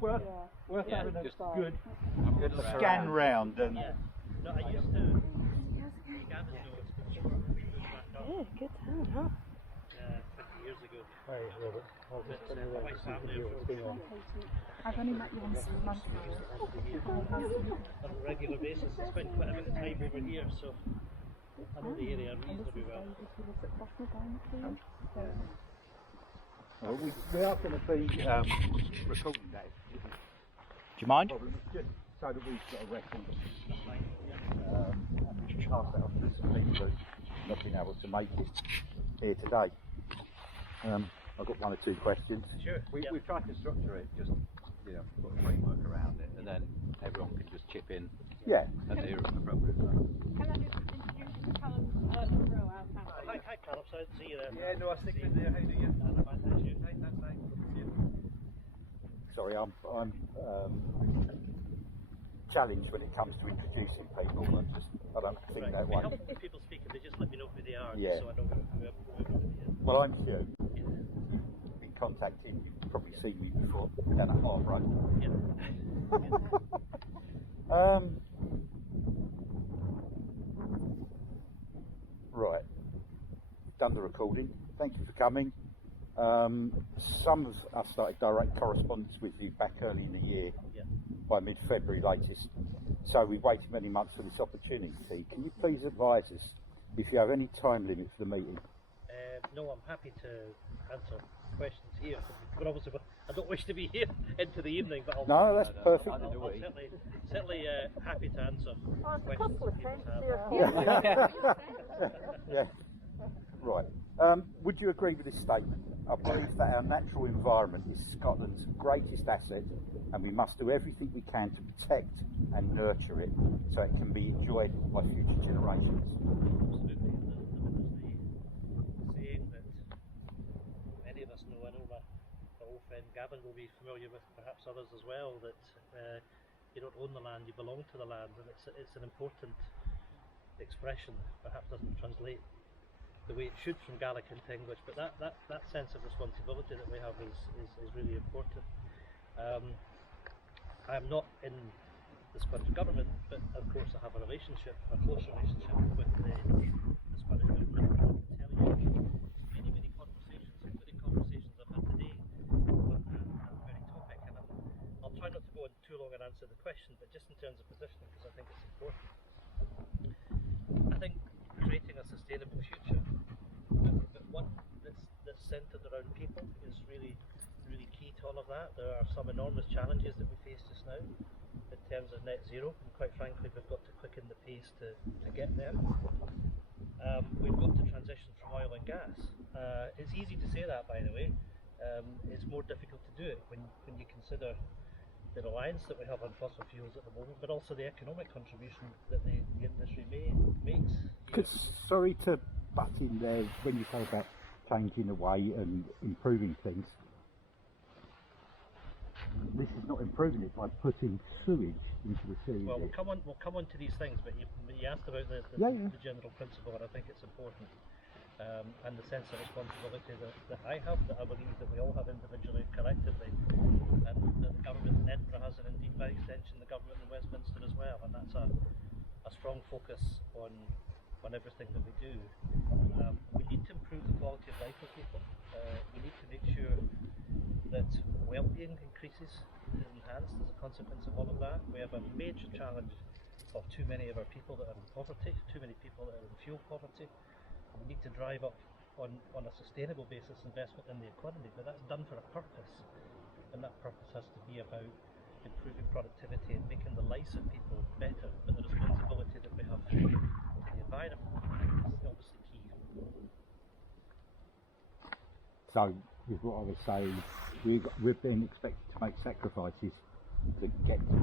worth having a good scan round and. Yeah. No, I used to. Gavin knows before we moved back up. Yeah, good time, huh? 20 years ago. Hey, Robert. My family I've only met you on 6 months now. on a regular basis. I spent quite a bit of time over here, so I know the area reasonably well. Well, we are going to be recording that. Do you mind? Just so that we've got a record. And we can pass that on to some people who've not been able to make it here today. I've got one or two questions. Sure. We've tried to structure it, just put a framework around it, and then everyone can just chip in Yeah. at their appropriate time. Can I just introduce Callum Monroe, our council? Hi, Callum. So see you there. Yeah, no, I stick with there. How do you? Sorry, I'm challenged when it comes to introducing people. I don't think that way. When people speak, they just let me know who they are, Yeah. so I know who everybody is. Well, I'm Hugh. Been contacting. You've probably seen me before down at Harbour Road. Yeah. Right. Done the recording. Thank you for coming. Some of us started direct correspondence with you back early in the year, by mid-February latest. So we've waited many months for this opportunity. Can you please advise us if you have any time limit for the meeting? No, I'm happy to answer questions here, but obviously I don't wish to be here into the evening. But No, that's perfect. I'll certainly happy to answer questions. Yeah. Right. Would you agree with this statement? I believe that our natural environment is Scotland's greatest asset, and we must do everything we can to protect and nurture it so it can be enjoyed by future generations. Absolutely. The saying that many of us know, I know my old friend Gavin will be familiar with, perhaps others as well, that you don't own the land, you belong to the land, and it's an important expression. Perhaps doesn't translate the way it should from Gaelic into English, but that sense of responsibility that we have is really important. I'm not in the Scottish Government, but of course I have a close relationship with the Scottish Government. I can tell you many conversations, including conversations I've had today on that very topic, and I'll try not to go on too long and answer the question, but just in terms of positioning, because I think it's important. I think creating a sustainable future, but one that's centred around people is really key to all of that. There are some enormous challenges that we face just now in terms of net zero, and quite frankly we've got to quicken the pace to get there. We've got to transition from oil and gas. It's easy to say that, by the way. It's more difficult to do it when you consider the reliance that we have on fossil fuels at the moment, but also the economic contribution that the industry makes. Sorry to butt in there when you say about changing the way and improving things. This is not improving it by putting sewage into the sea. Well, we'll come on to these things, but you asked about the general principle, and I think it's important. And the sense of responsibility that I have, that I believe that we all have individually and collectively, and that the government in Edinburgh has, and indeed by extension the government in Westminster as well, and that's a strong focus on everything that we do. We need to improve the quality of life of people. We need to make sure that well-being increases, is enhanced as a consequence of all of that. We have a major challenge of too many of our people that are in poverty, too many people that are in fuel poverty. We need to drive up on a sustainable basis investment in the economy, but that's done for a purpose, and that purpose has to be about improving productivity and making the lives of people better, but the responsibility that we have to the environment is obviously key. So, with what I was saying, we've been expected to make sacrifices to get to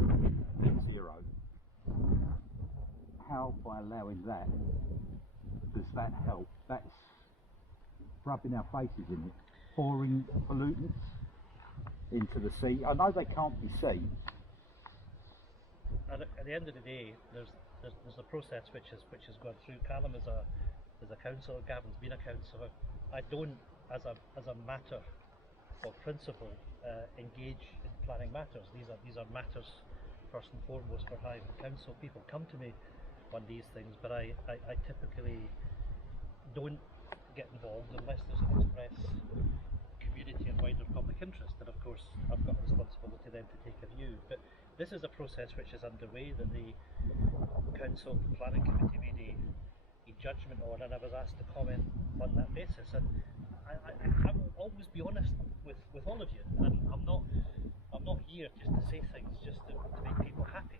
net zero. How, by allowing that, does that help? That's rubbing our faces in it, pouring pollutants into the sea. I know they can't be seen. At the end of the day, there's a process which has gone through. Callum is a councillor, Gavin's been a councillor. I don't, as a matter principle engage in planning matters. These are matters first and foremost for Highland Council. People come to me on these things, but I typically don't get involved unless there's an express community and wider public interest, and of course I've got a responsibility then to take a view. But this is a process which is underway that the Council Planning Committee made a judgment on, and I was asked to comment on that basis. And I will always be honest with all of you, and I'm not here just to say things just to make people happy.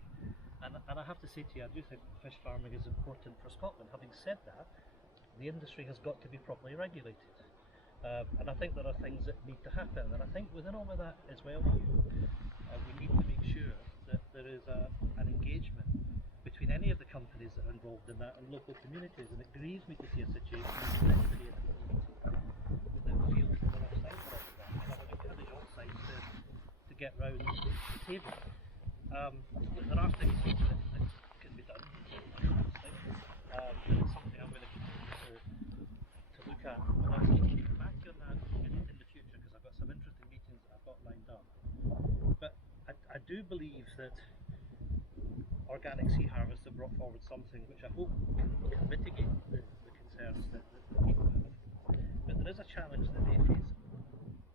And I have to say to you, I do think fish farming is important for Scotland. Having said that, the industry has got to be properly regulated. And I think there are things that need to happen, and I think within all of that as well, we need to make sure that there is an engagement between any of the companies that are involved in that and local communities. And it grieves me to see a situation where anybody in the community that feels that they're upside for all of that. And I would encourage all sides to get round the table. There are things that can be done. It's something I'm going to continue to look at. And I'll keep back on that in the future, because I've got some interesting meetings that I've got lined up. But I do believe that organic sea harvest have brought forward something which I hope can mitigate the concerns that people have. But there is a challenge that they face,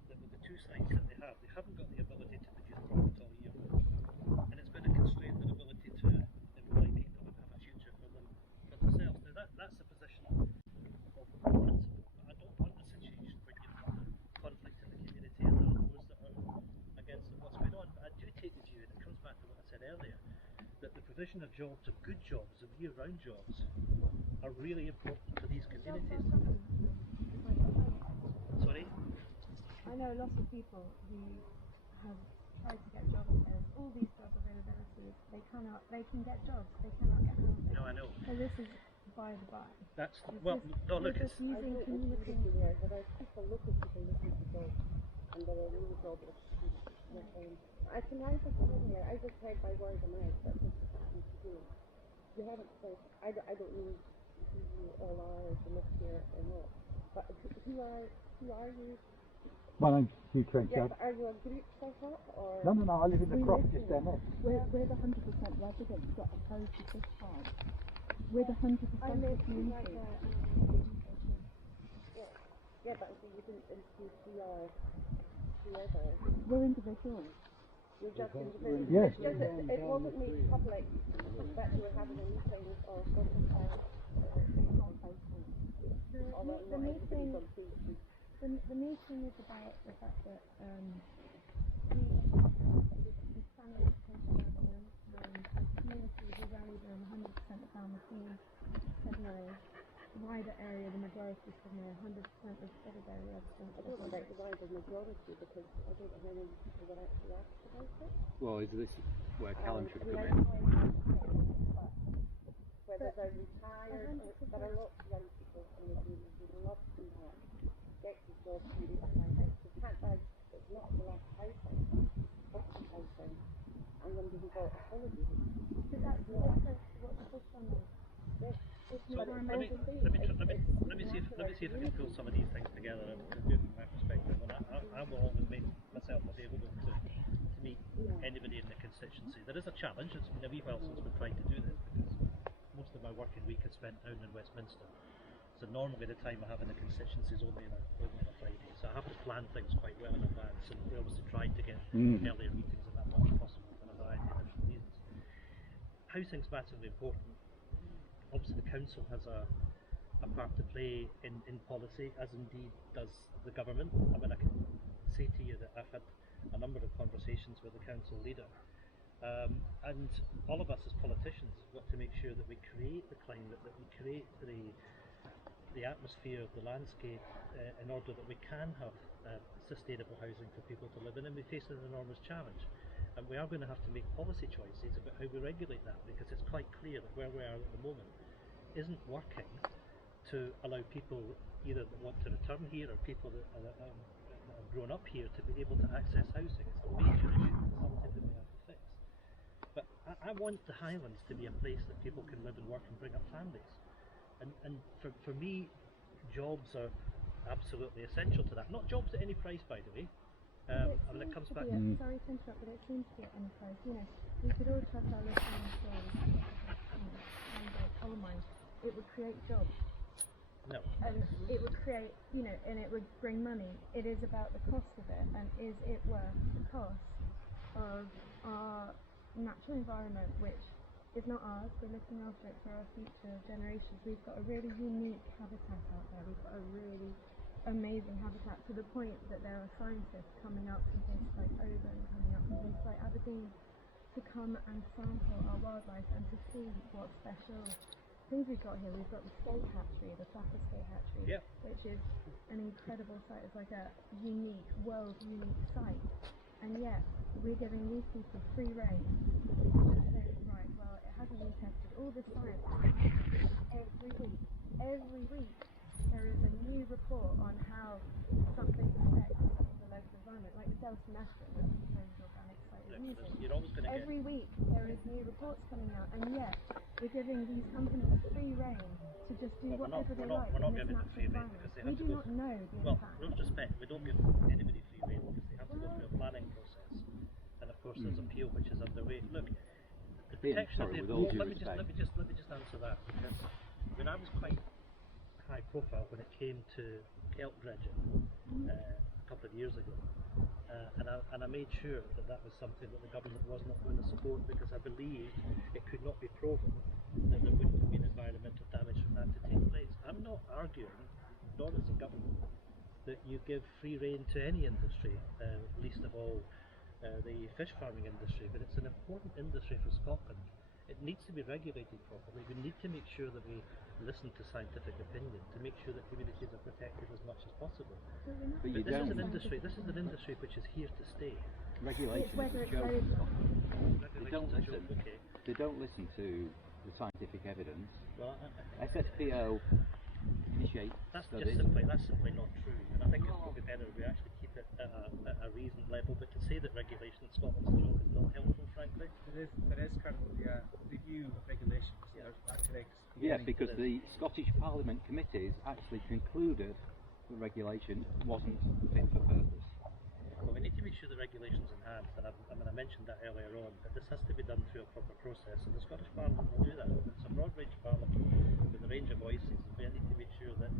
that with the two sites that they haven't got the ability to produce product all year, and it's going to constrain their ability to employ people and have a future for themselves. Now that's the position of principle, but I don't want a situation where you've got conflict in the community and there are those that are against what's going on. But I do take the view, and it comes back to what I said earlier, that the provision of jobs, of good jobs, of year-round jobs, are really important for these communities. Sorry? I know lots of people who have tried to get jobs. There's all these job availabilities. They can get jobs. They cannot get housing. No, I know. So this is by the by. That's well. No, look. We're just using community. But I keep on looking for jobs, and there are really jobs. I can either come in here. I just heard by word of mouth that this is happening to do. You haven't said. I don't know who you all are, if you live here or not. But who are you? My name's Hugh Trenchard. Yes, are you a group set up or? No, I live in the crop just down there. We're the 100% residents that oppose the fish farm. We're the 100% community. Yeah, but you didn't include whoever. We're individuals. You're just individuals. Yes. It's just that it wasn't made public that you were having a meeting or something else. The meeting is about the fact that the standard conservation and as community we rallied around 100% of Balmaqueen said no. The wider area, the majority said no. 100% of Solidarity residents. I don't know about the wider majority because I don't know how many people were actually asked about it. Well, is this where Callum should come in? Whether they're retired, there are lots of young people in the community who would love to do that. Get the job and do something. You can't buy, it's not the last housing, office housing, and then you've got a holiday. So that's what the fish farm is. Yes. So let me see if I can pull some of these things together and do it from my perspective. And I will always make myself available to meet anybody in the constituency. There is a challenge. It's been a wee while since we've tried to do this because most of my working week is spent down in Westminster. So normally the time I have in the constituency is only on a Friday. So I have to plan things quite well in advance, and we obviously tried to get earlier meetings and that much possible for a variety of different reasons. Housing's massively important. Obviously the council has a part to play in policy, as indeed does the government. I mean, I can say to you that I've had a number of conversations with the council leader, and all of us as politicians have got to make sure that we create the climate, that we create the atmosphere of the landscape in order that we can have sustainable housing for people to live in, and we face an enormous challenge. And we are going to have to make policy choices about how we regulate that, because it's quite clear that where we are at the moment isn't working to allow people either that want to return here or people that have grown up here to be able to access housing. It's a major issue, it's something that we have to fix. But I want the Highlands to be a place that people can live and work and bring up families. And for me, jobs are absolutely essential to that. Not jobs at any price, by the way. comes back. Sorry to interrupt, but it seems to be at any price. You know, we could all trust our listening stories. And like coal mines, it would create jobs. No. And it would create, you know, and it would bring money. It is about the cost of it, and is it worth the cost of our natural environment, which is not ours? We're looking after it for our future generations. We've got a really unique habitat out there. We've got a really amazing habitat, to the point that there are scientists coming up from places like Oban, coming up from places like Aberdeen, to come and sample our wildlife and to see what special things we've got here. We've got the skate hatchery, the Flapper skate hatchery, which is an incredible site. It's like a unique, world-unique site, and yet we're giving these people free rein to say, right, well, it hasn't been tested. All the science every week there is a new report on how something affects the local environment, like the Delta Nashville, the proposed organic site is using. Every week there is new reports coming out, and yet we're giving these companies free rein to just do whatever they like in this natural environment. We do not know the impact. With respect, we don't give anybody free rein because they have to go through a planning process, and of course there's appeal which is underway. Look, the protection of the let me just answer that, because I mean I was quite high profile when it came to kelp dredging a couple of years ago, and I made sure that that was something that the government was not going to support, because I believed it could not be proven that there wouldn't have been environmental damage from that to take place. I'm not arguing, nor as a government, that you give free rein to any industry, least of all the fish farming industry, but it's an important industry for Scotland. It needs to be regulated properly. We need to make sure that we listen to scientific opinion to make sure that communities are protected as much as possible. But this is an industry. This is an industry which is here to stay. Regulation is a joke. They don't listen to the scientific evidence. Well, SSPO initiate studies. That's simply not true. And I think it's probably better if we actually keep it at a reasoned level. But to say that regulation in Scotland's a joke is not helpful, frankly. There is currently review regulations. That correct? Yeah, because the Scottish Parliament committees actually concluded the regulation wasn't fit for purpose. Well, we need to make sure the regulation's enhanced, and I mentioned that earlier on, but this has to be done through a proper process, and the Scottish Parliament will do that. It's a broad range of Parliament with a range of voices, and we need to make sure that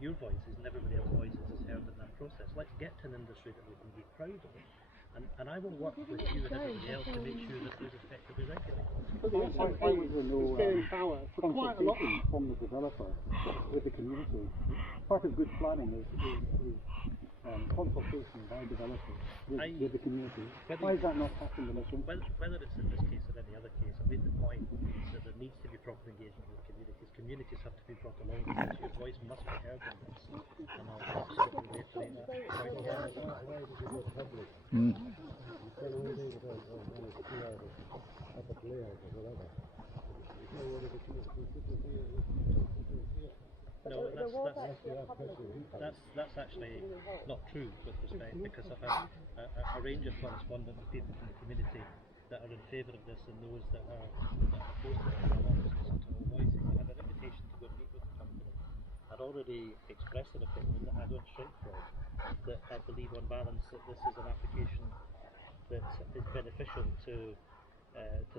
your voices and everybody else's voices is heard in that process. Let's get to an industry that we can be proud of. And I will work with you and everybody else to make sure that it is effectively regulated. But the SNP is getting power for quite a lot from the developer with the community. Part of good planning is consultation by developers with the community. Why is that not happening in this instance? Whether it's in this case or any other case, I made the point that there needs to be proper engagement with communities. Communities have to be brought along with this. Your voice must be heard in this. And I'll absolutely reiterate that. No, that's actually not true with respect, because I've had a range of correspondence with people from the community that are in favour of this and those that are opposed to it. I want to listen to all voices. I had an invitation to go and meet with the company. I'd already expressed an opinion that I don't shrink from, that I believe on balance that this is an application that is beneficial to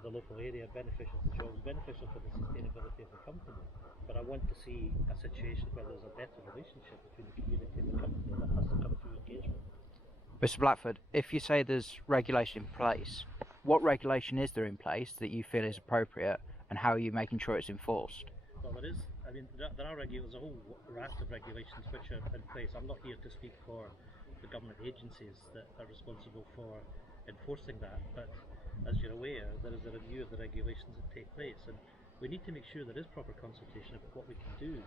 the local area, beneficial to jobs, beneficial for the sustainability of the company. But I want to see a situation where there's a better relationship between the community and the company that has to come through engagement. Mr Blackford, if you say there's regulation in place, what regulation is there in place that you feel is appropriate, and how are you making sure it's enforced? Well, there are there's a whole raft of regulations which are in place. I'm not here to speak for the government agencies that are responsible for enforcing that, but as you're aware, there is a review of the regulations that take place, and we need to make sure there is proper consultation about what we can do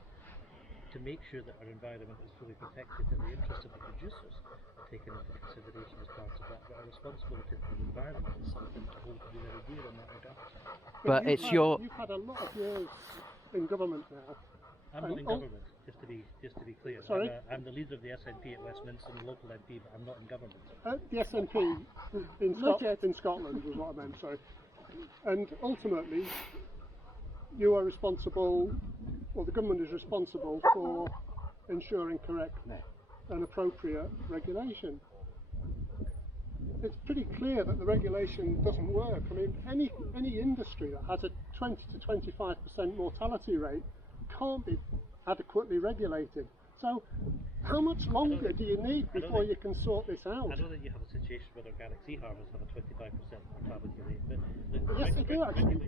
to make sure that our environment is fully protected, and the interests of the producers are taken into consideration as part of that. But our responsibility to the environment is something to hold you very dear in that regard. But you've had a lot of years in government now. I'm not in government, just to be clear. Sorry? I'm the leader of the SNP at Westminster, and the local MP, but I'm not in government. The SNP in Scotland was what I meant, sorry. And ultimately, you are responsible, or the government is responsible for ensuring correct and appropriate regulation. clear that the regulation doesn't work. I mean, any industry that has a 20 to 25% mortality rate can't be adequately regulated. So, how much longer do you need before you can sort this out? I know that you have a situation where organic sea harvest have a 25% mortality rate, but yes, they do actually.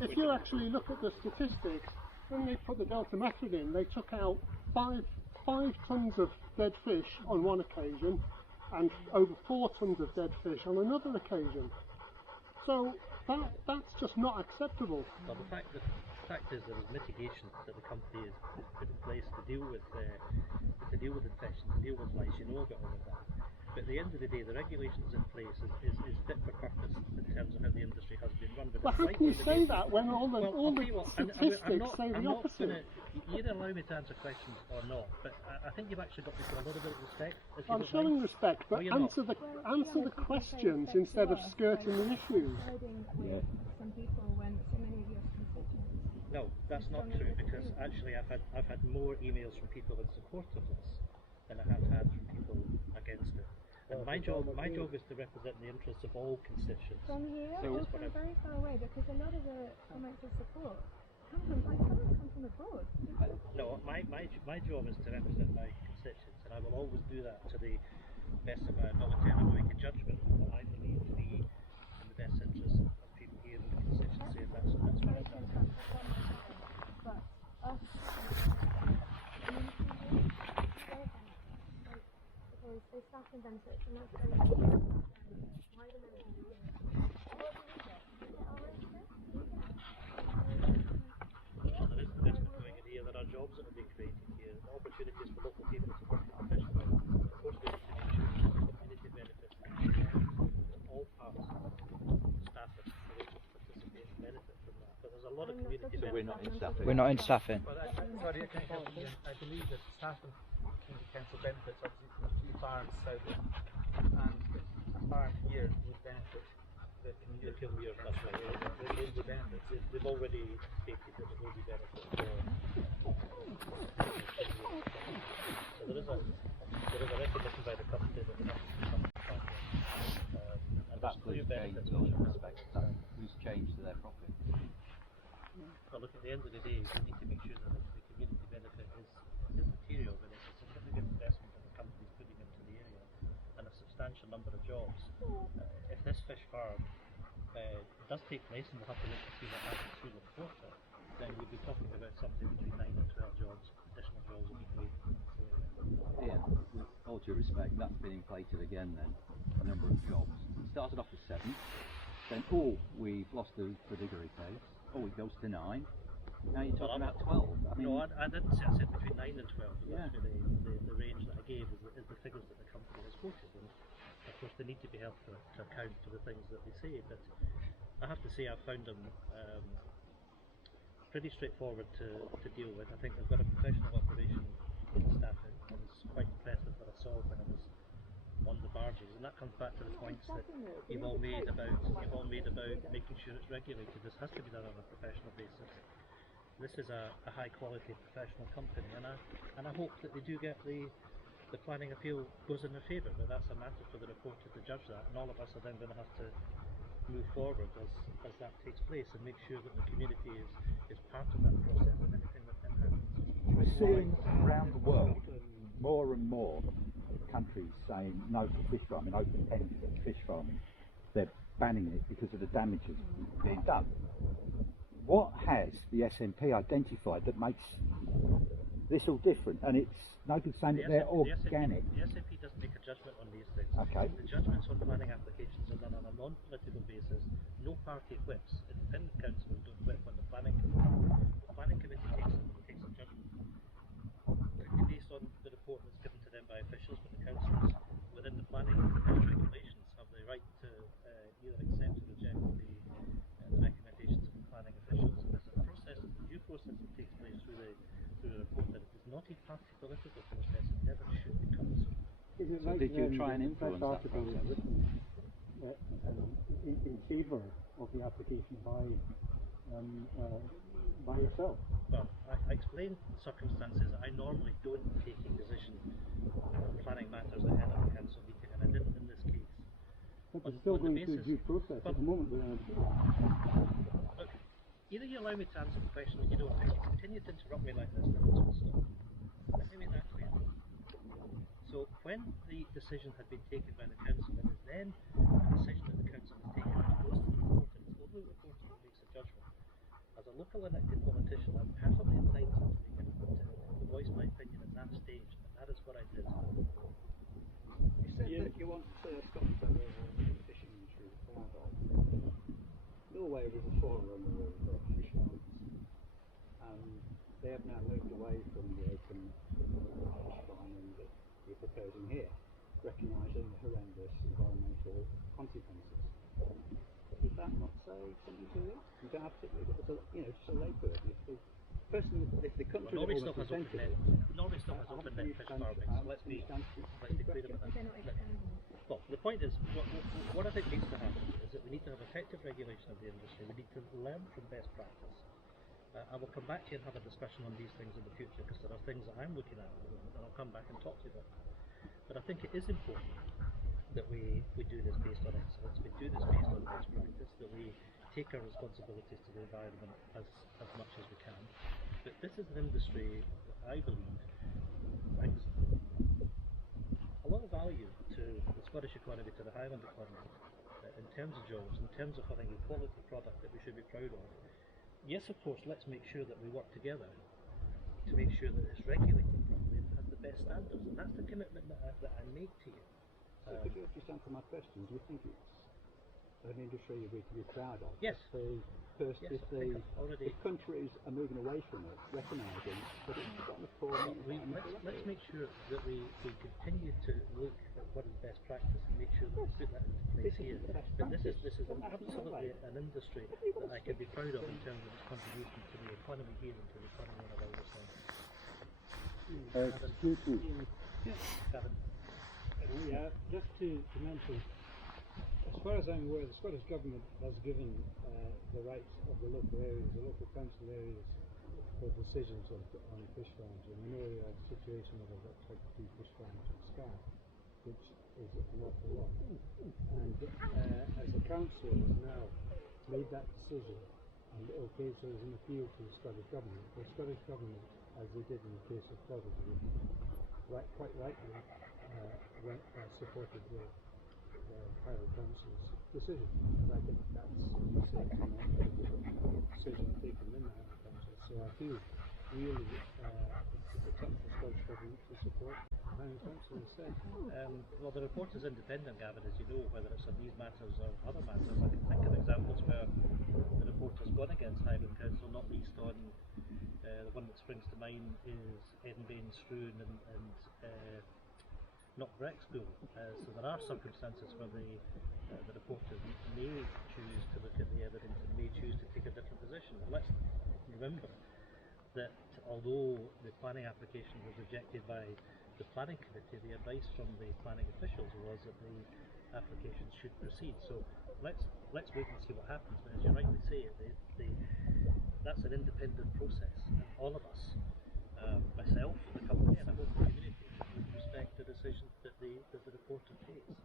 If you actually look at the statistics, when they put the delta method in, they took out five tons of dead fish on one occasion, and over 4 tons of dead fish on another occasion. So that's just not acceptable. Well, the fact is there is mitigation that the company is put in place to deal with infection, to deal with lice. You know about all of that. But at the end of the day, the regulations in place is fit for purpose in terms of how the industry has been run. But how can you say that when all the statistics say the opposite? You either allow me to answer questions or not, but I think you've actually got to show a little bit of respect. I'm showing respect, but answer the questions instead of skirting the issues. Some people when so many of your constituents. No, that's not true, because actually I've had more emails from people in support of this than I have had from people against it. And my job is to represent the interests of all constituents. From here, or from very far away, because a lot of the comments of support come from abroad. No, my job is to represent my constituents, and I will always do that to the best of my ability, and I will make a judgment that I believe to be in the best interest of people here in the constituency, and that's what I've done. But us, they staff and benefits, and that's very why do they do it? Well, there is investment going in here, there are jobs that are being created here, opportunities for local people to work in the fish farm. Of course, we need to make sure that the community benefits that all parts of staff are able to participate and benefit from that. But there's a lot of community benefits. We're not in staffing. We're not in staffing. Well, sorry, I believe that staff and Highland Council benefits obviously from 2 farms south, and a farm here would benefit the community. That's right. There will be benefits. They've already stated that there will be benefits for. So there is a recognition by the company that there must be some factor. And That's clear benefits. respect. Who's changed to their profit? But look, at the end of the day, we need to make sure that the community benefit is material, but it's a significant investment that the company is putting into the area and a substantial number of jobs. If this fish farm does take place, and we'll have to look to see what happens through the quarter, then we'd be talking about something between 9 and 12 jobs, additional jobs will be created in this area. Yeah, with all due respect, that's been inflated again then, a number of jobs. It started off with 7, then we've lost the Diggory case, it goes to 9, now you're talking about 12. I mean, no, I didn't say, I said between 9 and 12, but yeah. that's really the range that I gave is the figures that the company has quoted, and of course they need to be held to account for the things that they say, but I have to say I found them pretty straightforward to deal with. I think they've got a professional operation staffing. I was quite impressed with what I saw when I was on the barges, and that comes back to the points that you've all made about making sure it's regulated. This has to be done on a professional basis. This is a high quality professional company, and I hope that they do get the planning appeal goes in their favour, but that's a matter for the reporter to judge that, and all of us are then going to have to move forward as that takes place and make sure that the community is part of that process and anything that then happens. We're seeing around the world more and more countries saying no to fish farming, open pen fish farming. They're banning it because of the damages being done. What has the SNP identified that makes this all different? And it's no good saying that they're organic. The SNP doesn't make a judgment on these things. Okay. The judgments on planning applications are done on a non-political basis. No party whips. Independent councils don't whip on the planning committee. The planning committee takes a judgment based on the report that's given to them by officials, but the councils within the planning regulations have the right to either accept or reject the recommendations of the planning officials. And there's a process, a due process that takes place through the report, that it is not a party political process. It never should become so. Is it So like did you try and the influence press that article process? written in favour of the application by yourself? Well, I explained the circumstances. I normally don't take a position on planning matters on, still on the going through basis. due process But at the moment. look, either you allow me to answer the question or you don't. If you continue to interrupt me like this, then it's going to stop. Let me make that clear. So when the decision had been taken by the council, it is then a decision that the council has taken and it goes to the reporter. It's only the reporter that makes a judgment. As a local elected politician, I'm perfectly entitled to voice my opinion at that stage, and that is what I did. You said that you want Scotland to have a fishing industry proud of. Norway was a forerunner of fish farms. They have now moved away from the open fish farming that you're proposing here, recognising the horrendous environmental consequences. Does that not say something to you? You don't have to, just a lay person. If the country Norway that still has open net. Norway still has open net fish farming. So let's be clear about that. Well, the point is, what I think needs to happen is that we need to have effective regulation of the industry. We need to learn from best practice. I will come back to you and have a discussion on these things in the future because there are things that I'm looking at and I'll come back and talk to you about. But I think it is important that we do this based on excellence, we do this based on best practice, that we take our responsibilities to the environment as much as we can. But this is an industry that I believe brings a lot of value to the Scottish economy, to the Highland economy, in terms of jobs, in terms of having a quality product that we should be proud of. Yes, of course, let's make sure that we work together to make sure that it's regulated properly and has the best standards, and that's the commitment that I make to you. Could you just answer my question? Do you think it's an industry we can be proud of? Yes. If countries are moving away from it, recognising that it's got an appalling let's make sure that we continue to look at what is best practice and make sure that we put that into place here. But this is absolutely an industry that I can be proud of in terms of its contribution to the economy here and to the economy on our other side. Gavin. Yeah, just to mention, as far as I'm aware, the Scottish Government has given the rights of the local areas, the local council areas, for decisions on fish farms. And I know we have a situation of about 22 fish farms in Skye, which is an awful lot. And as the council has now made that decision, and okay, so there's an appeal to the Scottish Government. The Scottish Government, as they did in the case of Coventry, quite rightly supported the Highland Council's decision. And I think that's the decision taken in the Highland Council. So I feel really it's up to the Scottish Government to support the Highland Council instead. Well, the report is independent, Gavin, as you know, whether it's on these matters or other matters. I can think of examples where the report has gone against Highland Council, not least on the one that springs to mind is Edinburgh, Struan and not Breck School. So there are circumstances where the reporter may choose to look at the evidence and may choose to take a different position. And let's remember that although the planning application was rejected by the planning committee, the advice from the planning officials was that the application should proceed. So let's wait and see what happens. But as you rightly say, that's an independent process, and all of us, myself, the company, and I hope the community, would respect the decision that the reporter takes.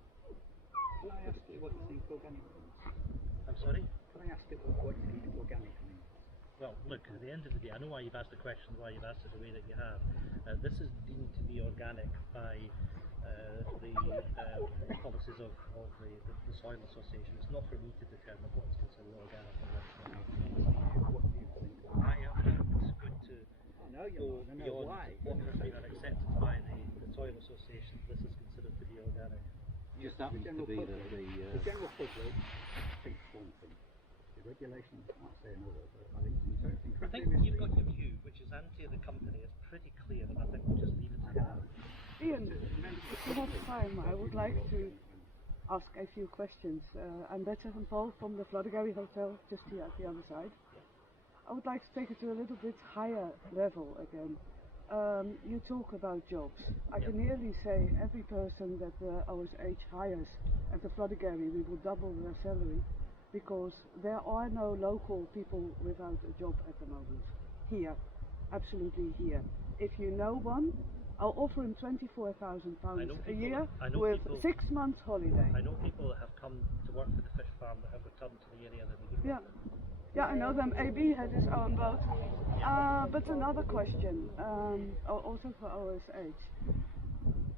Can I ask you what you think organic means? I'm sorry? Can I ask you what you think organic means? Well, look, at the end of the day, I know why you've asked the question, why you've asked it the way that you have. This is deemed to be organic by the policies of the Soil Association. It's not for me to determine what's considered organic and what's not. What do you think? I am not going to No, go beyond why. what has been accepted by the Soil Association. This is considered to be organic. Just happens to be that the general public thinks one thing. The regulations might say another, but I think it's I think you've got your view, which is anti the company. It's pretty clear, and I think we'll just leave it at that. Ian, if you have time, I would like to ask a few questions. I'm Betsy van Paul from the Floodagary Hotel, just here at the other side. I would like to take it to a little bit higher level again. You talk about jobs. I can nearly say every person that OSH hires at the Floodagary, we will double their salary, because there are no local people without a job at the moment. Here, absolutely here. If you know one, I'll offer him £24,000 a year I know with people, 6 months holiday. I know people that have come to work for the fish farm that have returned to the area that they grew up in. Yeah, I know them. AB had his own boat. But another question, also for OSH.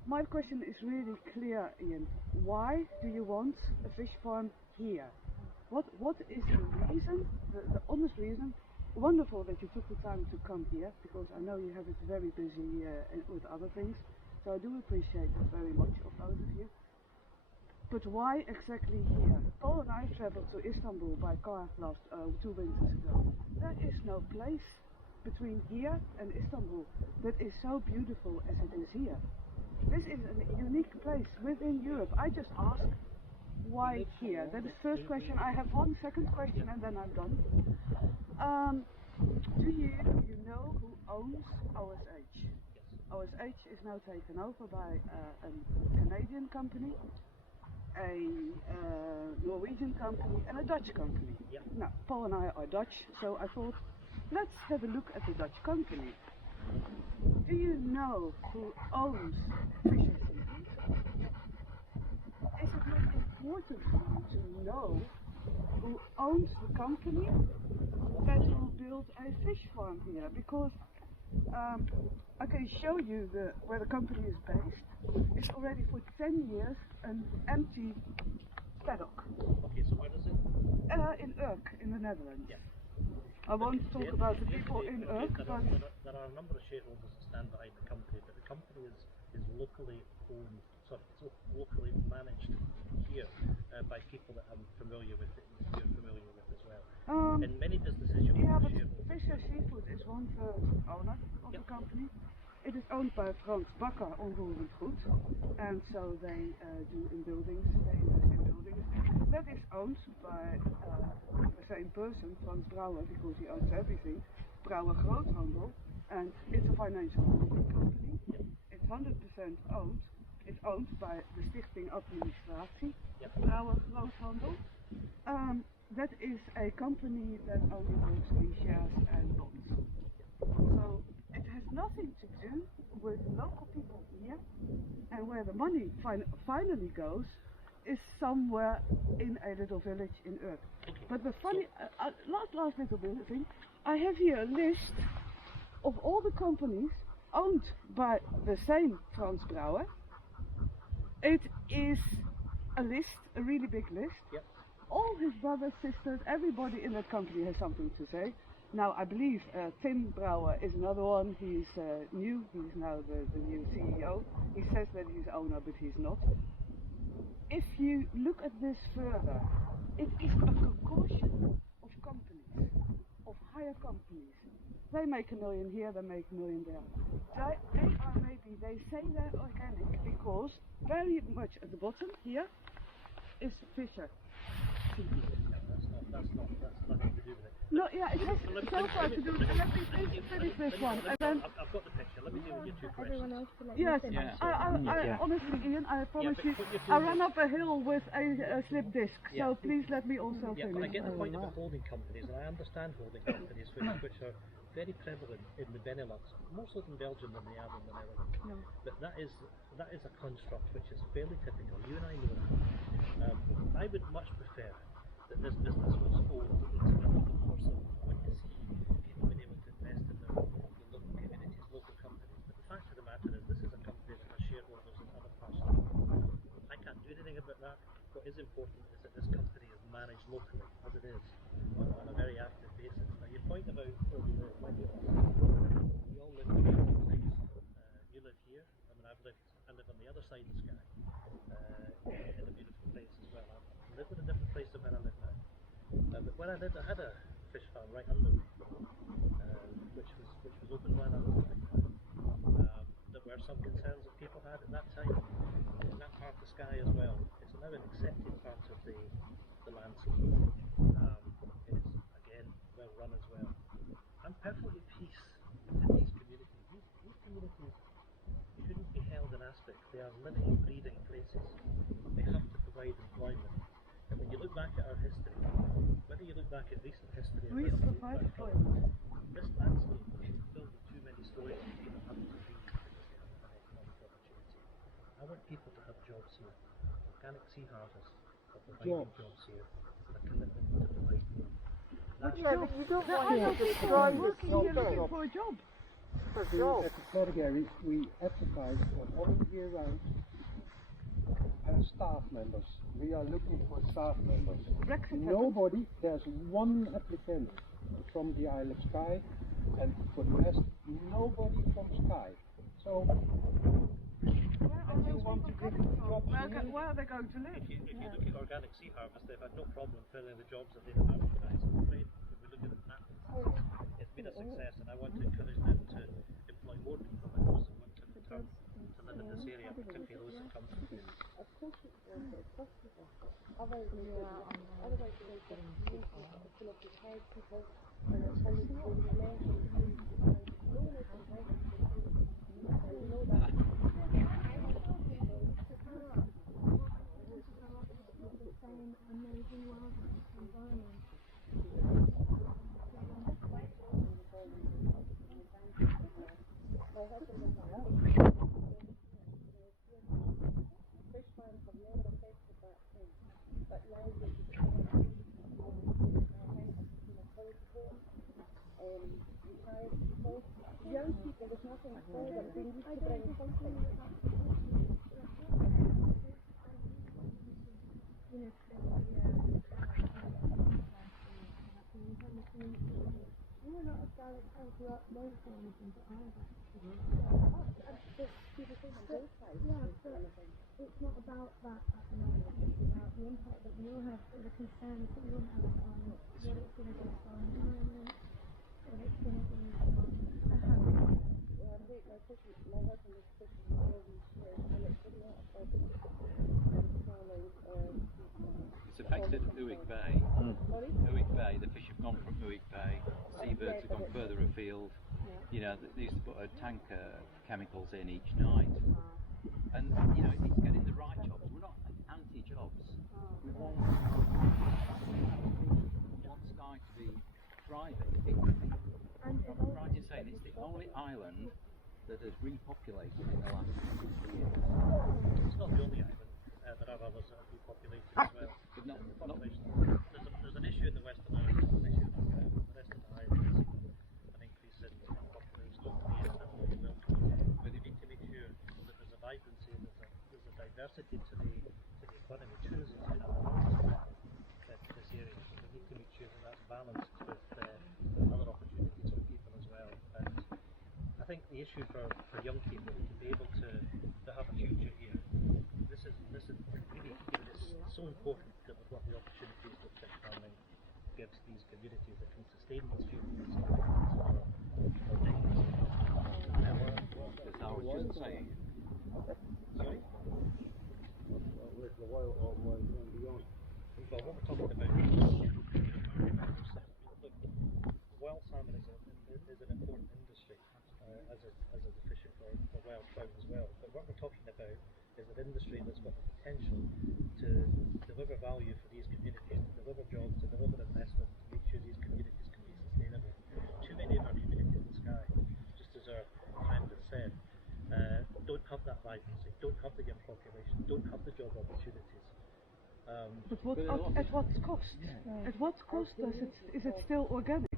My question is really clear, Ian. Why do you want a fish farm here? What is the reason, the honest reason? Wonderful that you took the time to come here, because I know you have it very busy with other things. So I do appreciate it very much of both of you. But why exactly here? Paul and I travelled to Istanbul by car last 2 winters ago. There is no place between here and Istanbul that is so beautiful as it is here. This is a unique place within Europe. I just ask, why here? That is the first question. I have one second question and then I'm done. Do you know who owns OSH? OSH is now taken over by a Canadian company, a Norwegian company and a Dutch company. Now, Paul and I are Dutch, so I thought, let's have a look at the Dutch company. Do you know who owns Fisher Seafood? Is it not important for you to know who owns the company that will build a fish farm here? Because I can show you where the company is based. It's already for 10 years an empty paddock. Okay, so where is it? In Urk, in the Netherlands. Yeah. I won't talk about the people in Urk, but there are a number of shareholders that stand behind the company, but the company is locally owned, it's locally managed here by people that I'm familiar with, that you're familiar with as well. In many businesses, you have shareholders. Fisher Seafood is 1/3 owner of the company. It is owned by Frans Bakker Onroerend Goed, and so they do in buildings, they invest in buildings. That is owned by the same person, Frans Brouwer, because he owns everything, Brouwer Groothandel, and it's a financial holding company. It's 100% owned. It's owned by the Stichting Administratie, Brouwer Groothandel. That is a company that only works in shares and bonds. So it has nothing to do with local people here, and where the money finally goes is somewhere in a little village in Urk. But the funny, last little bit thing, I have here a list of all the companies owned by the same Frans Brouwer. It is a list, a really big list. Yep. All his brothers, sisters, everybody in that company has something to say. Now, I believe Tim Brouwer is another one. He's new. He's now the new CEO. He says that he's owner, but he's not. If you look at this further, it is a proportion of companies, of higher companies. They make $1 million here, they make $1 million there. They say they're organic because very much at the bottom here is Fisher. That's nothing to do with it. No, yeah, it has so far to do with it. Let me finish this one. And then I've got the picture. Let me deal with your two questions. yes, I honestly, Ian, I promise you, I ran up a hill with a slip disc, so please let me also finish. But I get the point about holding companies, and I understand holding companies which are very prevalent in the Benelux, more so in Belgium than they are in the Netherlands. No. But that is a construct which is fairly typical. You and I know that. I would much prefer that this business was owned into the course of when you see people being able to invest in the local communities, local companies. But the fact of the matter is this is a company that has shareholders in other parts of the world. I can't do anything about that. What is important is that this company is managed locally, as it is, on a very active basis. Now your point about where we live, we all live in different places. You live here, I mean I live on the other side of Skye, in a beautiful place as well. I live in a different place than where I live now. But where I lived, I had a fish farm right under me, which was opened by that old thing. There were some concerns that people had at that time in that part of Skye as well. It's now an accepted part of the landscape. It's again well run as well. I'm perfectly at peace in these communities. These communities shouldn't be held in aspect. They are living and breathing places. They have to provide employment. And when you look back at our history, whether you look back at recent history or this landscape is filled with too many stories of people having to leave because they haven't had I want people to have jobs here. Organic sea harvest are providing jobs here. A commitment to provide more. Yeah, but you don't want to destroy the looking for a job. At the Florida areas, we advertise for all year round and staff members. We are looking for staff members. Nobody, there's one applicant from the Isle of Skye, and for the rest, nobody from Skye. So, you want to give jobs here? Where are they going to live? If you look at organic sea harvest, they've had no problem filling the jobs that they have advertised. I'm afraid if we look at it that it's been a success, and I want to encourage them to employ more people and those who want to return to live in this area, particularly those that come from here. Of course it's possible. Otherwise they get full of retired people and it's only for the election. No one is invited to you know that. The same amazing world environment. My husband was not fish farms have never affected that thing. But now with the retired people, young people, there's nothing for them. They need to bring something. We're not a Gaelic council up there for anything, but either. Yeah, but it's not about that at the moment. It's about the impact that we all have, the concerns that we all have on what it's going to do for our environment, what it's going to do for a house. Well, I think my husband is fishing for all these years, and it's really not about trawling or... It's affected Uig Bay. Uig Bay, the fish have gone from Uig Bay, seabirds have gone further afield. You know, they used to put a tanker of chemicals in each night. And, you know, it's getting the right jobs. We're not anti-jobs. We want Skye to be thriving. I'm right in saying it's the only island that has repopulated in the last 50 years. It's not the only island. There are others that have repopulated as well. But not There's an issue in the Western Isles, there's an issue in the rest of the island. There's an increase in population locally, and certainly welcome. But we need to make sure that there's a vibrancy and there's a diversity to the economy. Tourism is an enormous this area, so we need to make sure that that's balanced with other opportunities for people as well. And I think the issue for young people to be able to have a future here, this is really, it's so important that we've got the opportunities that fish farming gives these communities that can sustain these futures for decades. As I was just saying. Sorry? With the wild and beyond. Well, what we're talking about look, wild salmon is an important industry as is the fishing for wild trout as well. But what we're talking about is an industry that's got the potential to deliver value for these communities, to deliver jobs, to deliver investment, to make sure these communities can be sustainable. Too many of our communities in Skye, just as our friend has said, don't have that vibrancy, don't have the young population, don't have the job opportunities. But at what cost? Yeah. At what cost is it still organic?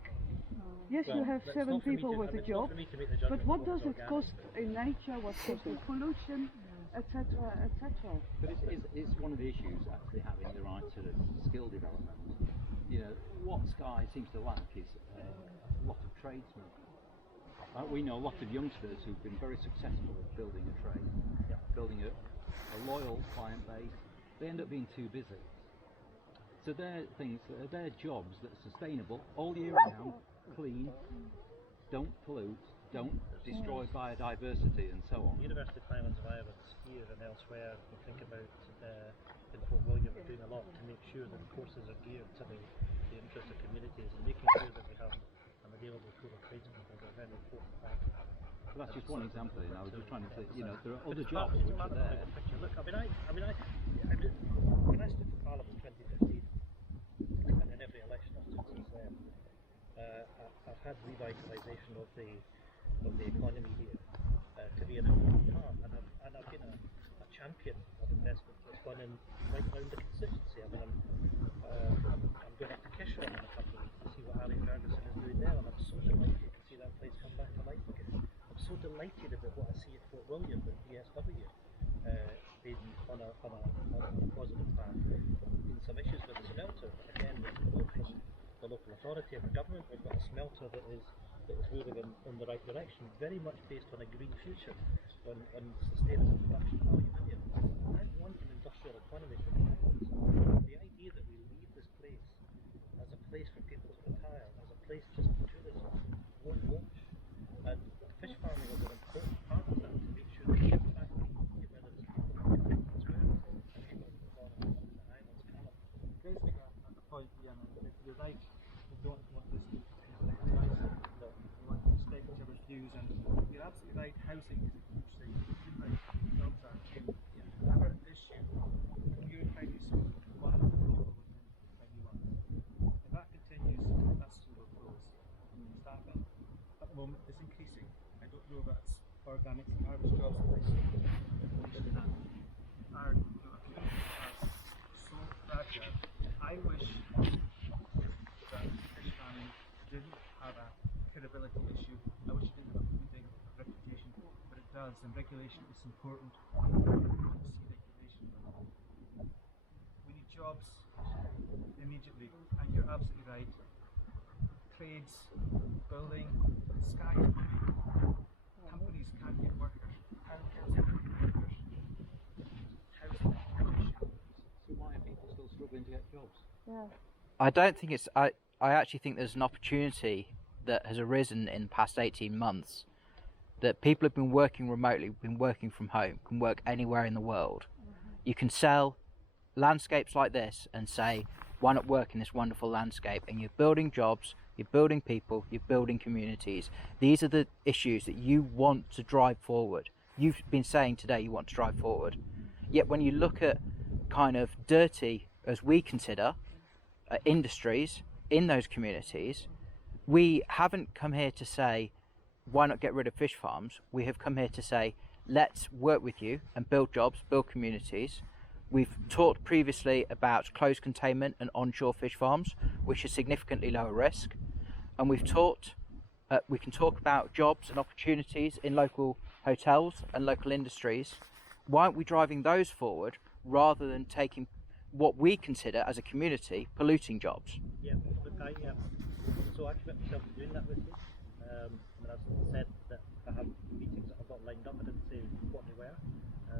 Yes, Well, you have 7 people with a job, but what does it cost in nature, what costs in pollution, etc., etc.? But it's one of the issues actually having the right sort of skill development. You know, what Skye seems to lack is a lot of tradesmen. We know a lot of youngsters who've been very successful at building a trade, building a loyal client base. They end up being too busy. So they're jobs that are sustainable all year round, clean, don't pollute, don't destroy biodiversity and so on. University of Highlands of Ireland here and elsewhere, we think about in Fort William, we're doing a lot to make sure that the courses are geared to the interest of communities and making sure that we have an available pool of tradesmen is a very important part of that. Well, that's just one example, and I was just trying to say, you know, there are other It's jobs part which of are the there. bigger picture. Look, when I stood for Parliament in 2015, and in every election I've stood since then, I've had revitalisation of the economy here to be an important part, and I've been a champion of investment that's gone in right round the constituency. I mean, I'm going up to Kishore in a couple of weeks to see what Ali Ferguson is doing there, and I'm so delighted to see that place come back to life again. I'm so delighted about what I see at Fort William with DSW being on a positive path. There's been some issues with the smelter, but again, with support from the local authority and the government, we've got a smelter that is moving in the right direction, very much based on a green future, on sustainable production of aluminium. I want an industrial economy for the Highlands. The idea that we leave this place as a place for people to retire, as a place just for tourism, won't wash. And fish farming is an important part of that, to make sure that we get back where there's people who come as well, and people who are in the Highlands, Callum. Guys, make a point, Ian, and you're right, we don't want this to be nicer, but we want to respect each other's views, and you're absolutely right, housing is a huge thing, like jobs are huge. Another issue, community schools, one of the people within a new one. If that continues, that's where we'll close. Start at the moment it's increasing. I don't know if that's organic harvest jobs that I see. Our communities are so fragile. I wish that fish farming didn't have a credibility issue. I wish it didn't have a polluting reputation, but it does, and regulation is important. See regulation. We need jobs immediately, and you're absolutely right. Trades, building, Skye is moving. Companies can't get workers. Highland Council can't get workers. Housing is a huge issue. So why are people still struggling to get jobs? Yeah. I don't think it's. I actually think there's an opportunity that has arisen in the past 18 months that people have been working remotely, been working from home, can work anywhere in the world. You can sell landscapes like this and say, why not work in this wonderful landscape? And you're building jobs, you're building people, you're building communities. These are the issues that you want to drive forward. You've been saying today you want to drive forward. Yet when you look at kind of dirty, as we consider, industries in those communities, we haven't come here to say, why not get rid of fish farms? We have come here to say, let's work with you and build jobs, build communities. We've talked previously about closed containment and onshore fish farms, which are significantly lower risk. And we can talk about jobs and opportunities in local hotels and local industries. Why aren't we driving those forward rather than taking what we consider as a community polluting jobs? Yeah, but so I commit myself to doing that with you. And as I said, that I have meetings that I've got lined up. I didn't say what they were,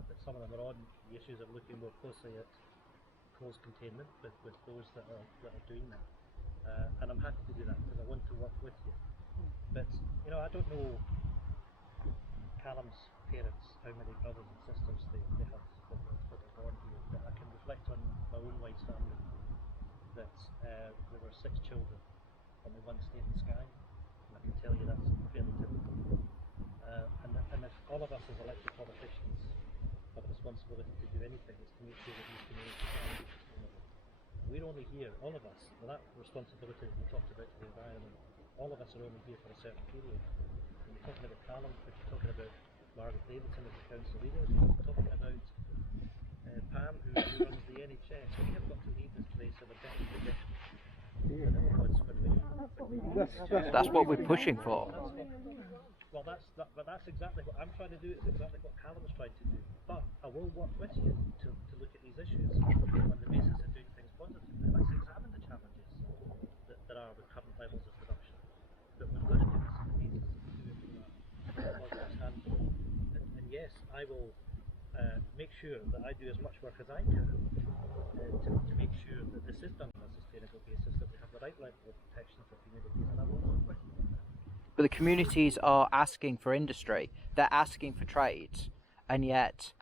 but some of them are on the issues of looking more closely at closed containment with those that are doing that. And I'm happy to do that because I want to work with you. But you know, I don't know Callum's parents, how many brothers and sisters they have that are born here. But I can reflect on my own wife's family. That there were 6 children, only one stayed in Skye. I can tell you that's fairly typical. And if all of us as elected politicians have a responsibility to do anything, it's to make sure that these communities are sustainable. We're only here, all of us, with that responsibility that we talked about to the environment, all of us are only here for a certain period. When you're talking about Callum, if you're talking about Margaret Davidson as the council leader, if you're talking about Pam, who runs the NHS, we have got to leave this place in a better condition. That's what we're pushing for. But that's exactly what I'm trying to do. It's exactly what Callum's trying to do. But I will work with you to look at these issues on the basis of doing things positively. Let's examine the challenges that there are with current levels of production. But we've got to do this on the basis of doing it from a positive standpoint. And yes, I will make sure that I do as much work as I can to make sure that this is done on a sustainable basis, that we have the right level of protection for communities, and I will work with you. But the communities are asking for industry, they're asking for trades, and yet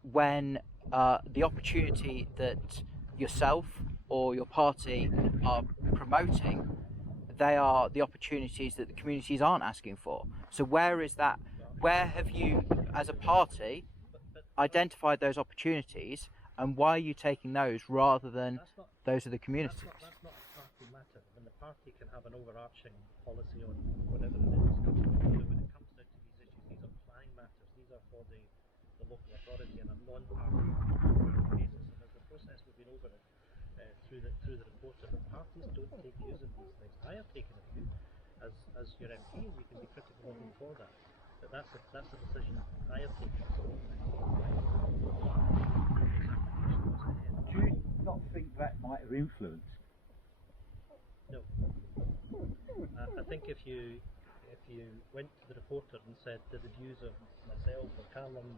when the opportunity that yourself or your party are promoting, they are the opportunities that the communities aren't asking for. So where is that? Where have you, as a party, identified those opportunities, and why are you taking those rather than those of the communities? That's not a party matter. When the party can have an overarching policy on whatever it is, but when it comes down to these issues, these are planning matters. These are for the the local authority on a non-party basis. And as the process we've been over it through the reporter, that parties don't take views on these things. I have taken a view. As your MPs, you can be critical of them for that. But that's a decision I have taken. Do you not think that might have influenced? No. I think if you went to the reporter and said that the views of myself or Callum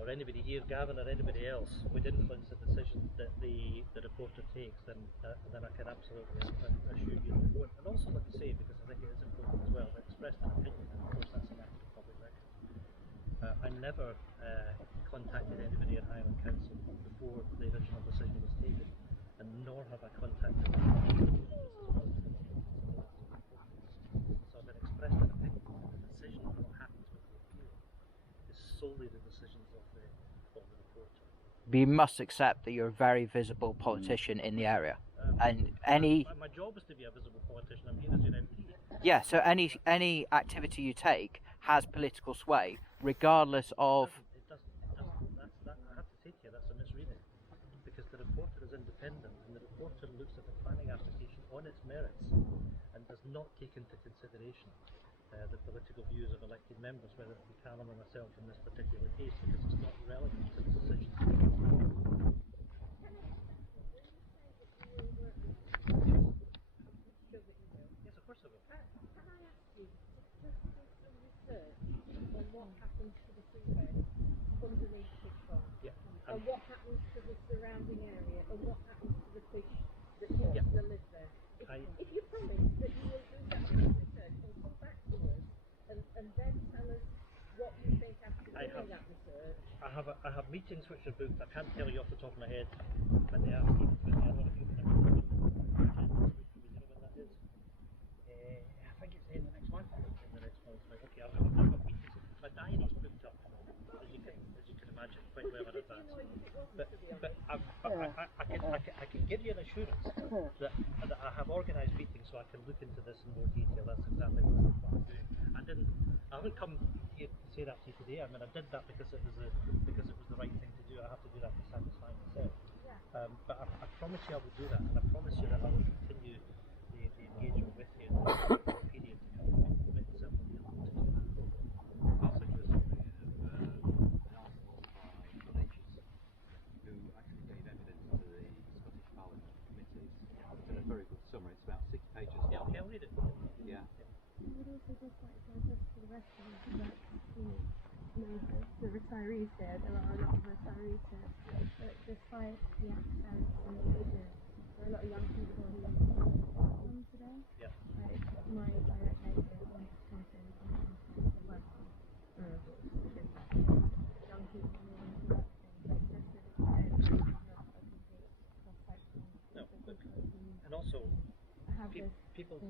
or anybody here, Gavin or anybody else, would influence the decision that the reporter takes, then I can absolutely assure you they won't. And also, let me say, because I think it is important as well, that expressed an opinion, and of course that's an act of public record. I never contacted anybody at Highland Council before the original decision was taken, and nor have I contacted them. So I've expressed an opinion. The decision on what happens with the appeal is solely the decisions of the reporter. But you must accept that you're a very visible politician in the area, and any. My job is to be a visible politician. I'm here as your MP. Yeah, so any activity you take has political sway, regardless of. It doesn't. I have to say to you, that's a misreading, because the reporter is independent, and the reporter looks at the planning application on its merits, and does not take into consideration the political views of elected members, whether it be Callum or myself in this particular case, because it's not relevant to the decision. Yes, of course I will. Can I ask you, just do some research on what happens to the seabed underneath Fish Farm? Yeah. And what happens to the surrounding area, and what happens to the fish that live there? If you promise that you will do that research and come back to us and then tell us what you think after doing that research. I have meetings which are booked. I can't tell you off the top of my head when they are. When they are. I think it's in the next month. Right. Okay, I've got meetings. My diary's booked up, as you can imagine, quite well in advance. But I can give you an assurance that I have organised meetings, so I can look into this in more detail. That's exactly what I'm doing. I haven't come here to say that to you today. I mean, I did that because it was the right thing to do. I have to do that to satisfy myself. But I promise you I will do that, and I promise you that I will continue the engagement with you in the period to come. It's simply to do that. Who actually gave evidence to the Scottish Parliament committees. It's been a very good summary. It's about 6 pages. Yeah, okay, I'll read it. Yeah. I would also just like to address to the rest of us that, the retirees there are a lot of retirees here, but despite the accents and the ages, there are a lot of young people who come today. Yeah. Like my direct neighbour wants to come to work. Young people who want to work things, like just the retired people who are not a complete cross-section. No, and also people's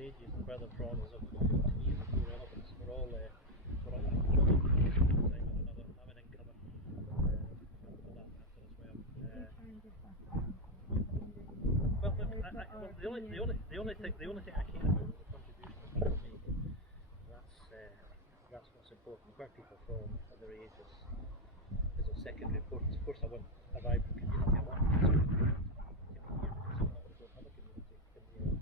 ages, the brother prawns of to me is of no relevance. We're all enjoying one time or another, having income for that matter as well. The only thing I care about is the contributions people make. That's what's important. Where people from at their age is of secondary importance. Of course, I want a vibrant community. I want people here because if not, we don't have a community in the area.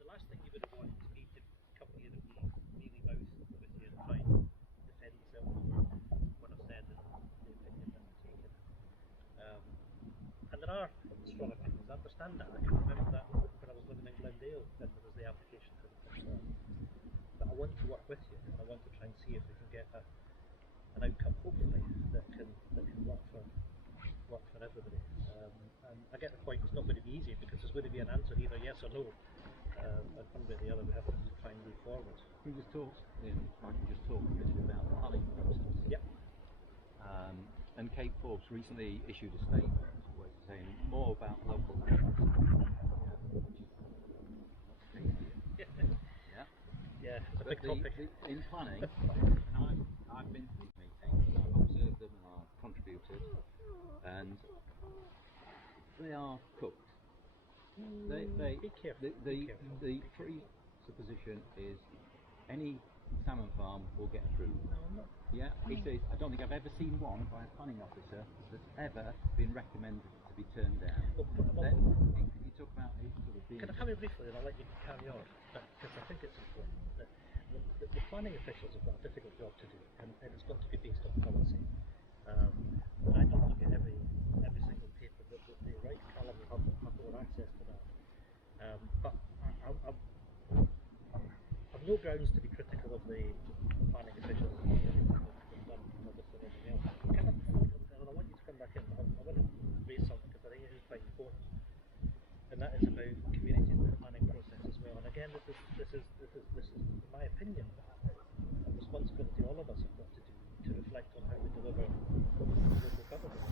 The last thing you would want is me to come here and be mealy mouthed with you and try and defend myself for what I've said and the opinion that I've taken. And there are strong opinions. I understand that. I can remember that when I was living in Glendale and there was the application for the first one. But I want to work with you, and I want to try and see if we can get an outcome, hopefully, that can work for everybody. And I get the point. It's not going to be easy because there's going to be an answer, either yes or no. And one way or the other, we have to try and move forward. Can we just talk? If I can just talk a bit about the planning process. Yep. And Kate Forbes recently issued a statement where it's saying more about local government. Yeah, it's a big topic. In planning, I've been to these meetings, I've observed them and I've contributed, and they are cooked. Be careful. The presupposition is any salmon farm will get approved. Yeah, he says, I don't think I've ever seen one by a planning officer that's ever been recommended to be turned down. Then you talk about it sort of being... Can I come in briefly and I'll let you carry on? Because I think it's important that the planning officials have got a difficult job to do, and it's got to be based on policy. I don't look at every single paper that they write. Callum will have more access to that. But I've no grounds to be critical of the planning officials and they've done this and everything else. And I want you to come back in, but I want to raise something because I think it is quite important. And that is about communities in the planning process as well. And again, this is my opinion, a responsibility all of us have got to do to reflect on how we deliver local government.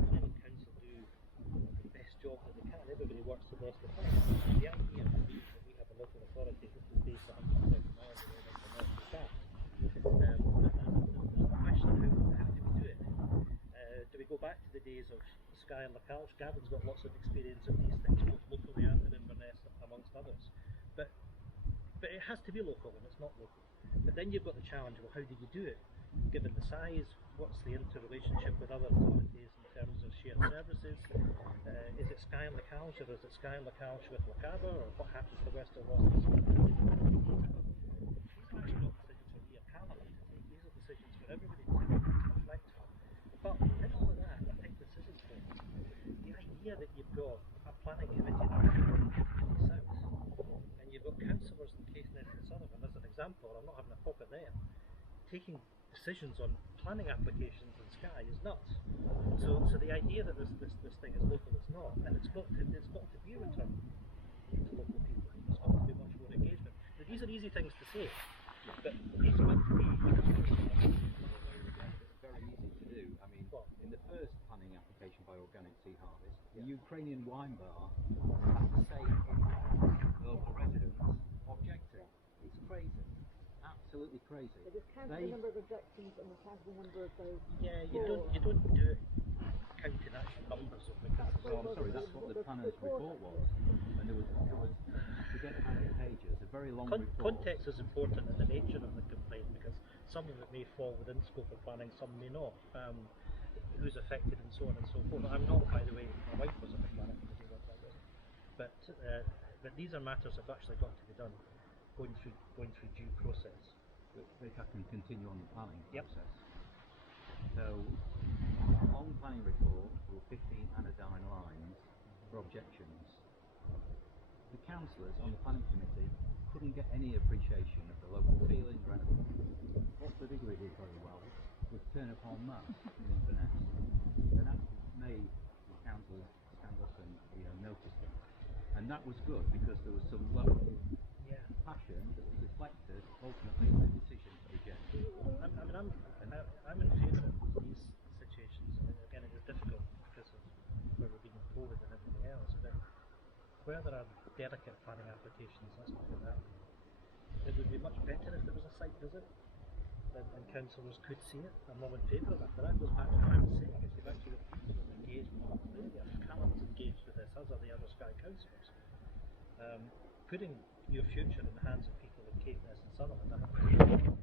Planning council do the best job that they can. Everybody works to the best of their ability. The idea that we have a local authority that is based 100% miles away from the north of that. There's a question of how do we do it? Do we go back to the days of Skye and Lacalch? Gavin's got lots of experience of these things, both locally and in Inverness, amongst others. But it has to be local, and it's not local. But then you've got the challenge, well, how do you do it? Given the size, what's the interrelationship with other authorities in terms of shared services? Is it Skye and Lacalch, or is it Skye and Lacalch with Lacaba, or what happens to Western Ross? These are actually not decisions for me and Callum to take. These are decisions for everybody to reflect on. But in all of that, I think this is important. The idea that you've got a planning committee that the south, and you've got councillors in Caithness and Sullivan, as an example, I'm not having a pop at them, taking decisions on planning applications in Skye is nuts. So the idea that this thing is local, it's not, and it's got to be a return to local people. There's got to be much more engagement. Now, these are easy things to say, but it's got to be. Very easy to do. I mean, in the first planning application by Organic Sea Harvest, the Ukrainian wine bar has the same local residents objecting. It's crazy. Absolutely crazy. They just count the number of objections and they count the number of those. Yeah, you don't do it counting actual numbers of because well, I'm sorry, that's what the planner's report was. And there was to get 100 pages, a very long report. Context is important in the nature of the complaint because some of it may fall within scope of planning, some may not. Who's affected and so on and so forth. I'm not, by the way, my wife was on the planning committee once I was. But these are matters that have actually got to be done, going through due process. If I can continue on the planning process. So, on the planning report, there were 15 anodyne lines for objections. The councillors on the planning committee couldn't get any appreciation of the local feeling or anything. What the degree did very well was turn up en masse in Inverness. And that made the councillors stand up and notice that. And that was good because there was some local passion that was reflected ultimately in the decision to reject. I'm in favour of these situations. I mean, again, it is difficult because of where we're being COVID and everything else. But where there are delicate planning applications, let's not do that. It would be much better if there was a site visit and councillors could see it. I'm all in favour of that. But that goes back to what I was saying. If you've actually got people engaged with it, Callum's engaged with this, as are the other Skye councillors. Putting your future in the hands of people in Caithness and Sullivan, I think it was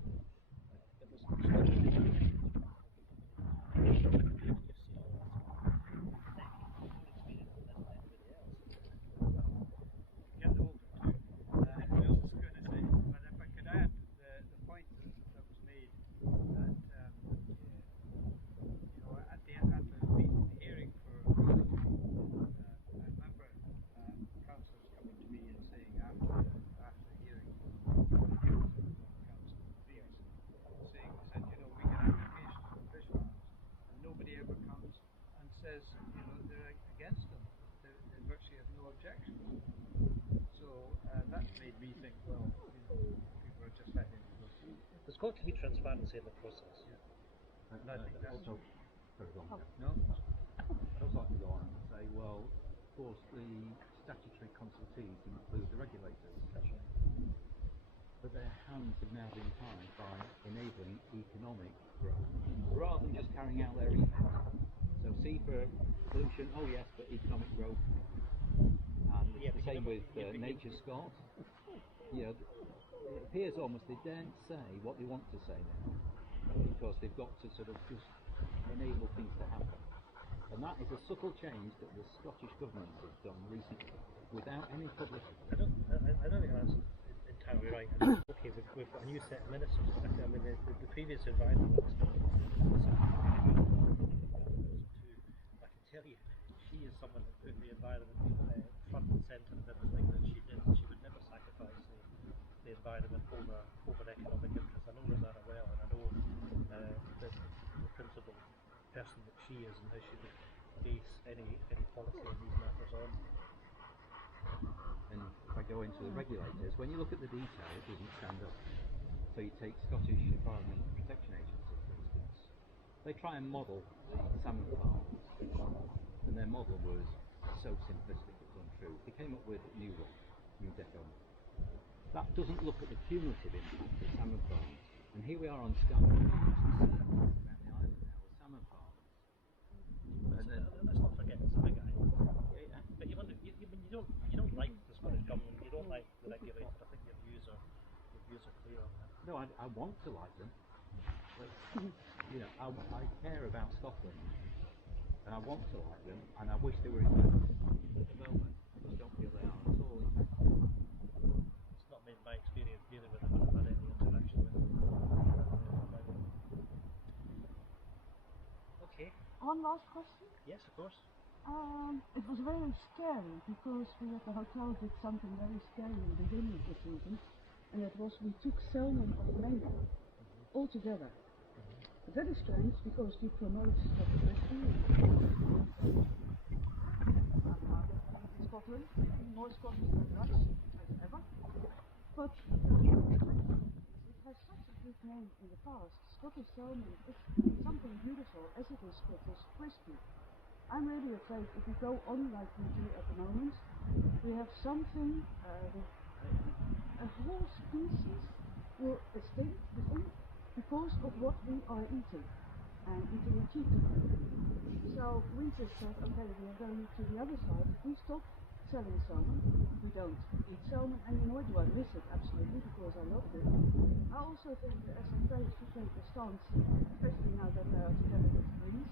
they're against them. They virtually have no objections. So that's made me think, well, people are just letting it go through. There's got to be transparency in the process. And I think that's also, sorry, go on. No, I'd also like to go on and say, well, of course, the statutory consultees include the regulators. That's right. But their hands have now been tied by enabling economic growth, rather than just carrying out their remit. So C for pollution, oh yes, but economic growth. And it's the same with Nature Scott. it appears almost they daren't say what they want to say now, because they've got to sort of just enable things to happen. And that is a subtle change that the Scottish Government has done recently, without any publicity. I don't think that's entirely right. I mean, okay, we've got a new set of ministers. I mean, the previous environment minister, I can tell you, she is someone that put the environment front and centre of everything that she did. She would never sacrifice the environment over economic interests. I know Rosanna well, and I know the principal person that she is and how she would base any policy on these matters on. And if I go into the regulators, when you look at the detail, it doesn't stand up. So you take Scottish Environment Protection Agency, for instance. They try and model the salmon farms, and their model was so simplistic it was untrue. They came up with a new one, new deco. That doesn't look at the cumulative impact of salmon farms. And here we are on Skye, around the island now, with salmon farms. And then, let's not forget it's a big island. But you don't like the Scottish Government, you don't like the regulator. I think your views are clear on that. no, I want to like them. But, you know, I care about Scotland, and I want to like them, and I wish they were effective. At the moment, I just don't feel they are at all effective. It's not been my experience dealing with them when I've had any interaction with them. Okay. One last question. Yes, of course. It was very scary because we at the hotel did something very scary in the beginning of the season, and that was we took salmon off menu altogether. Very strange because we promote Scottish fishing in Scotland, more Scottish than Dutch, as ever. But it has such a good name in the past. Scottish salmon is something beautiful as it is Scottish crispy. I'm really afraid if we go on like we do at the moment, we have something, a whole species will extinct because of what we are eating, and eating it cheaply. So we just said, okay, we are going to the other side. We stop selling salmon. We don't eat salmon anymore. Do I miss it? Absolutely, because I love it. I also think the SNP should take the stance, especially now that they are together with Greens,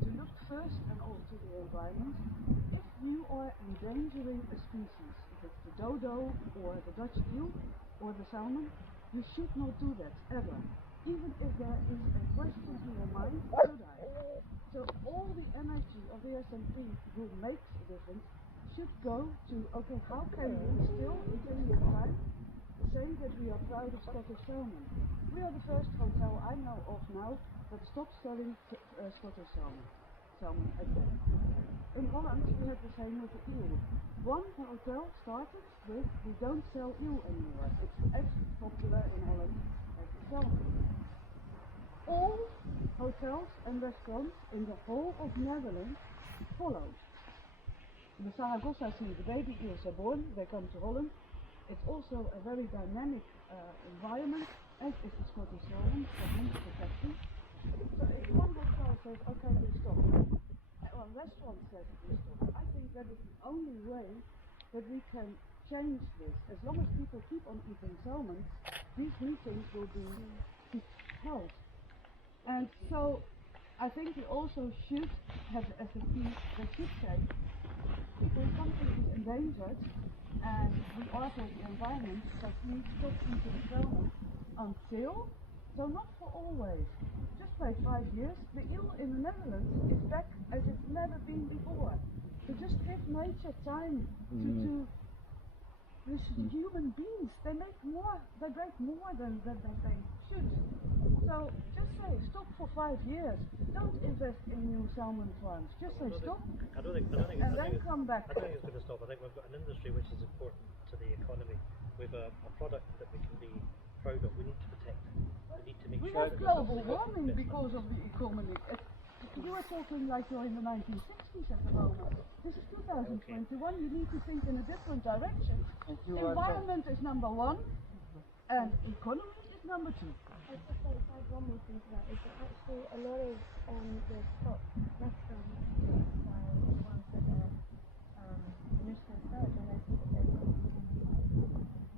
to look first and all to the environment. If you are endangering a species, if it's the dodo or the Dutch eel or the salmon, you should not do that ever. Even if there is a question in your mind, should I? So all the energy of the SNP who makes a difference should go to, okay, how can we still, in 10 years' time, say that we are proud of Scottish salmon? We are the first hotel I know of now that stopped selling Scottish salmon again. In Holland, we had the same with the eel. One hotel started with, we don't sell eel anymore. It's as popular in Holland as the salmon. All hotels and restaurants in the whole of Netherlands followed. The Saragossa Sea, the baby eels are born, they come to Holland. It's also a very dynamic environment, as is the Scottish salmon, that needs protection. So if one hotel says, okay, we stop, or a restaurant says we stop, I think that is the only way that we can change this. As long as people keep on eating salmon, these meetings will be held. And so I think we also should have the SAP that should say, if something is endangered and we are for the environment, so please stop eating salmon until, so not for always, just wait 5 years. The eel in the Netherlands is back as it's never been before. So just give nature time to human beings, they break more than they should. So just say stop for 5 years. Don't invest in new salmon farms. Just say stop. I don't think Come back. I don't think it's going to stop. I think we've got an industry which is important to the economy. We've a product that we can be proud of. We need to protect it. We need to make We sure have global warming because of the economy. You are talking like you're in the 1960s at the moment. This is 2021. You need to think in a different direction. Environment is number one, and economy is number two. I just want to add one more thing to that, is that actually a lot of the top restaurants by the ones that are Michelin starred, and I think that they've got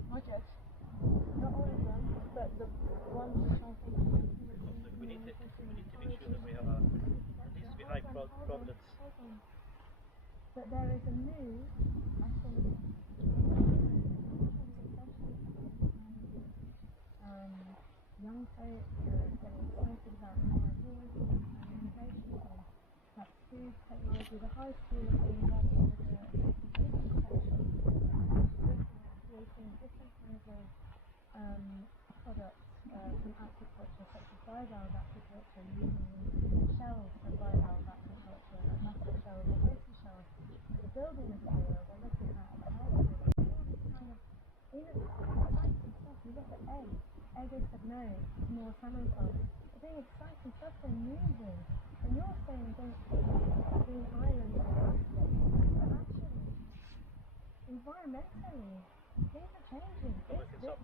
Not yet. no, But there is a move, I think, young folks are getting excited about new ideas and innovation and like food technology. The high school is being working with a nutrition section, looking at creating different kinds of products from aquaculture, such as bivalve aquaculture, using shells of bivalve aquaculture, like massive shells or baby shells. The building material we're looking at the high school, all this kind of exciting stuff. You look at egg. Egg said no, it's more salmon farms. They're doing exciting stuff, they're moving. And you're saying don't being islands and plastic. But actually, environmentally, things are changing. Well, look,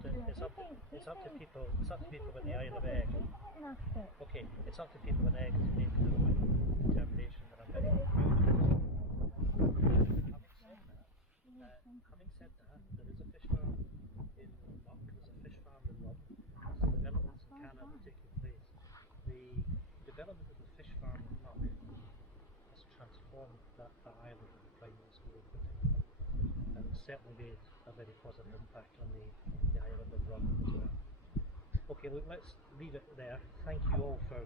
it's up to people with the Isle of Egg. Okay, it's up to people with egg to make their own determination, and I'm very proud of it. Having said that, there is a fish farm in Muck, there's a fish farm in Lub, some developments in Canada taking place. The development of the fish farm in Muck has transformed that island of the primary school in particular, and it's certainly made a very positive impact on the island of Run as well. Okay, look, let's leave it there. Thank you all for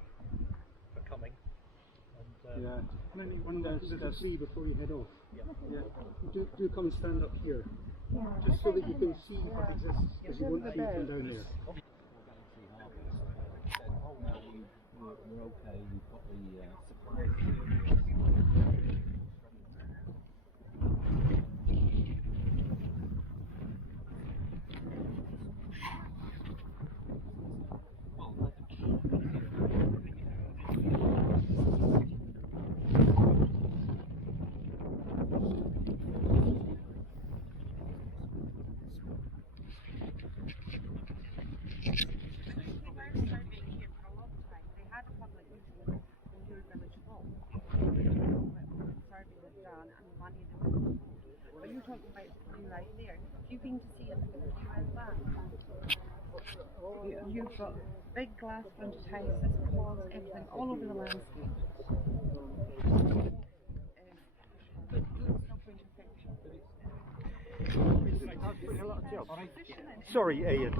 coming. And, There's a tree before you head off. Yeah. Do come and stand up here, just so that you can see what exists, because you won't see it from down there. We're okay, we've got the supplies. You've been to see it because you went back. You've got big glass fronted houses, ponds, everything all over the landscape. Sorry, Ian.